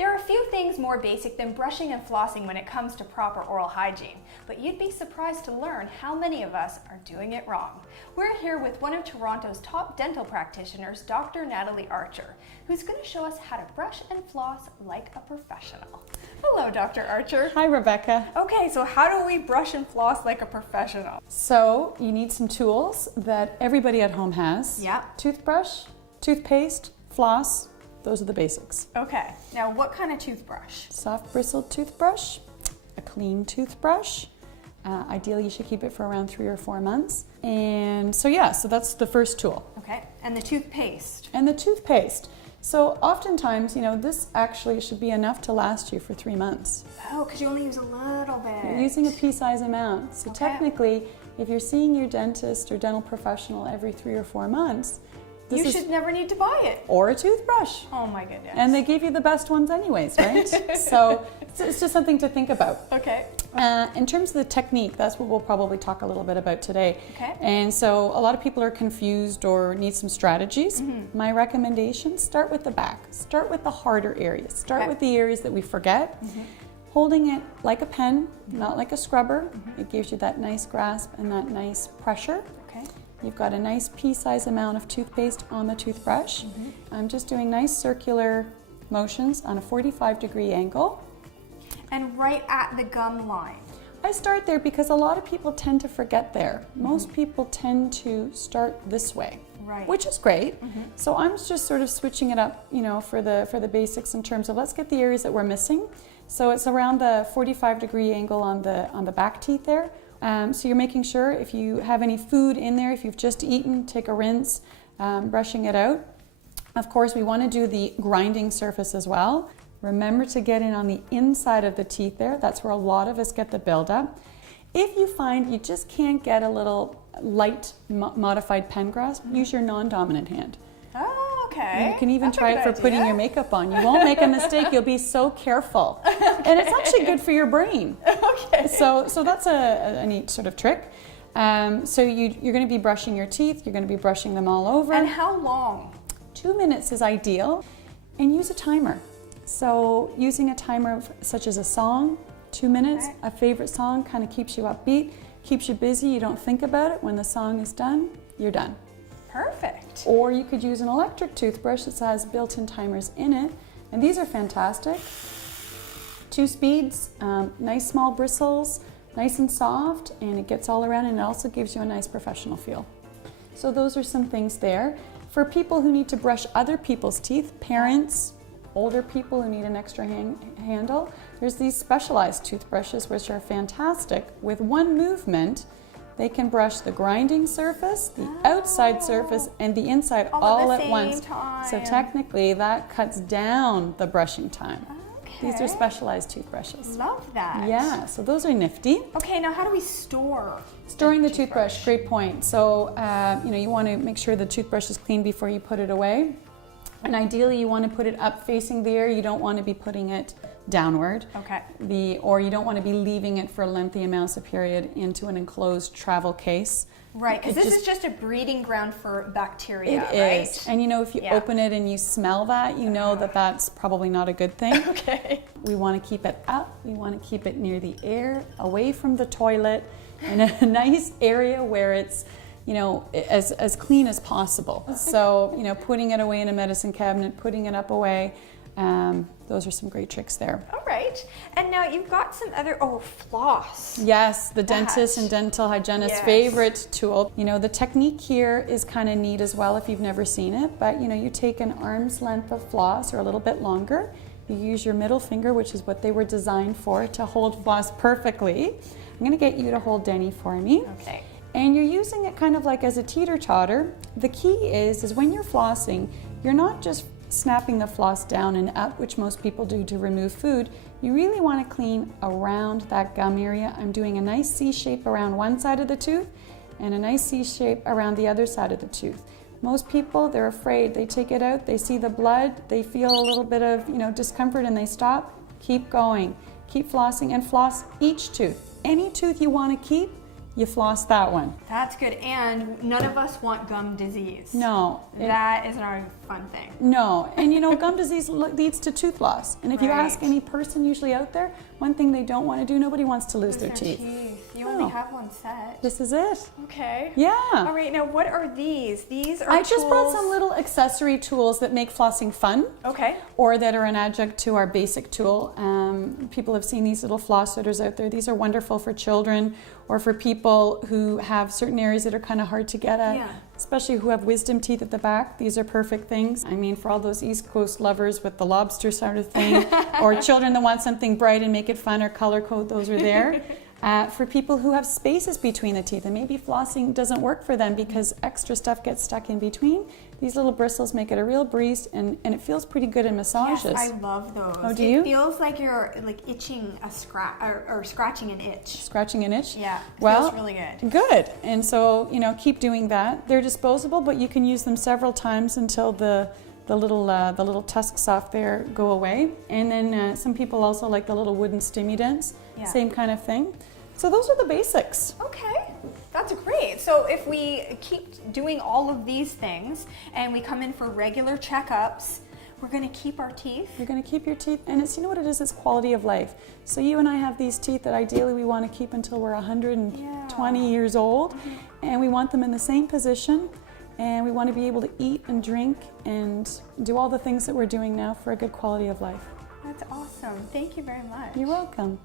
There are a few things more basic than brushing and flossing when it comes to proper oral hygiene, but you'd be surprised to learn how many of us are doing it wrong. We're here with one of Toronto's top dental practitioners, Dr. Natalie Archer, who's going to show us how to brush and floss like a professional. Hello, Dr. Archer. Hi, Rebecca. Okay, so how do we brush and floss like a professional? So you need some tools that everybody at home has. Yeah. Toothbrush, toothpaste, floss. Those are the basics. Okay, now what kind of toothbrush? Soft bristled toothbrush, a clean toothbrush. Ideally, you should keep it for around 3 or 4 months. And so that's the first tool. Okay, and the toothpaste? And the toothpaste. So oftentimes, this actually should be enough to last you for 3 months. Oh, because you only use a little bit. You're using a pea-size amount. So Okay. technically, if you're seeing your dentist or dental professional every 3 or 4 months, You should never need to buy it. or a toothbrush. Oh my goodness. And they give you the best ones anyways, right? So it's just something to think about. Okay. In terms of the technique, that's what we'll probably talk a little bit about today. Okay. And so a lot of people are confused or need some strategies. Mm-hmm. My recommendation, start with the back. Start with the harder areas. Start Okay. with the areas that we forget. Holding it like a pen, not like a scrubber. It gives you that nice grasp and that nice pressure. Okay. You've got a nice pea-sized amount of toothpaste on the toothbrush. I'm just doing nice circular motions on a 45-degree angle. And right at the gum line. I start there because a lot of people tend to forget there. Most people tend to start this way, Right. which is great. So I'm just sort of switching it up, for the basics in terms of let's get the areas that we're missing. So it's around the 45-degree angle on the back teeth there. So you're making sure if you have any food in there, if you've just eaten, take a rinse, brushing it out. Of course, we want to do the grinding surface as well. Remember to get in on the inside of the teeth there. That's where a lot of us get the buildup. If you find you just can't get a little light modified pen grasp, use your non-dominant hand. Oh, okay. You can even That's a try it good for idea. putting your makeup on. You won't make a mistake. You'll be so careful. And it's actually good for your brain. Okay. So that's a neat sort of trick. So you're going to be brushing your teeth. You're going to be brushing them all over. And how long? 2 minutes is ideal. And use a timer. So using a timer such as a song, 2 minutes, Okay. a favorite song kind of keeps you upbeat, keeps you busy. You don't think about it. When the song is done, you're done. Perfect. Or you could use an electric toothbrush that has built-in timers in it. And these are fantastic. 2 speeds, nice small bristles, nice and soft, and it gets all around and it also gives you a nice professional feel. So those are some things there. For people who need to brush other people's teeth, parents, older people who need an extra handle, there's these specialized toothbrushes which are fantastic. With one movement, they can brush the grinding surface, the outside surface, and the inside all at at the once. same time. So technically that cuts down the brushing time. These are Okay. specialized toothbrushes. Love that. Yeah, so those are nifty. Okay, now how do we store? Storing the toothbrush, great point. So, you want to make sure the toothbrush is clean before you put it away. And ideally you want to put it up facing the ear. You don't want to be putting it downward. Okay. Or you don't want to be leaving it for lengthy amounts of period into an enclosed travel case. Right, because It this is just a breeding ground for bacteria, It right? is. And if you Yeah. open it and you smell that, you know that that's probably not a good thing. Okay. We want to keep it up. We want to keep it near the air, away from the toilet, in a nice area where it's, as clean as possible. So, putting it away in a medicine cabinet, putting it up away, those are some great tricks there. All right. And now you've got some other, floss. Yes, the dentist and dental hygienist's Yes. favorite tool. The technique here is kind of neat as well if you've never seen it, but you take an arm's length of floss or a little bit longer. You use your middle finger, which is what they were designed for, to hold floss perfectly. I'm going to get you to hold Denny for me. Okay. And you're using it kind of like as a teeter-totter. The key is when you're flossing, you're not just snapping the floss down and up, which most people do to remove food. You really want to clean around that gum area. I'm doing a nice C shape around one side of the tooth and a nice C shape around the other side of the tooth. Most people, they're afraid. They take it out, they see the blood, they feel a little bit of discomfort and they stop. Keep going. Keep flossing and floss each tooth. Any tooth you want to keep, you floss that one. That's good. And none of us want gum disease. No. That is not a fun thing. No. And you know, gum disease leads to tooth loss. And if you ask any person usually out there, one thing they don't want to do, nobody wants to lose their teeth. You only have one set. This is it. Okay. Yeah. All right, now what are these? These are I just brought some little accessory tools that make flossing fun. Okay. Or that are an adjunct to our basic tool. People have seen these little floss fitters out there. These are wonderful for children or for people who have certain areas that are kind of hard to get at. Yeah. Especially who have wisdom teeth at the back. These are perfect things. I mean, for all those East Coast lovers with the lobster sort of thing, or children that want something bright and make it fun or color code, those are there. For people who have spaces between the teeth and maybe flossing doesn't work for them because extra stuff gets stuck in between, these little bristles make it a real breeze, and it feels pretty good in massages. Yes, I love those. Oh, do you? It feels like you're like itching a scratch or scratching an itch. Scratching an itch? Yeah, it well, feels really good. Good. And so, you know, keep doing that. They're disposable, but you can use them several times until the little tusks off there go away. And then some people also like the little wooden stimulants. Yeah. Same kind of thing. So those are the basics. Okay, that's great. So if we keep doing all of these things and we come in for regular checkups, we're going to keep our teeth. You're going to keep your teeth, and it's, you know what it is? It's quality of life. So you and I have these teeth that ideally we want to keep until we're 120 years old, and we want them in the same position, and we want to be able to eat and drink and do all the things that we're doing now for a good quality of life. That's awesome. Thank you very much. You're welcome.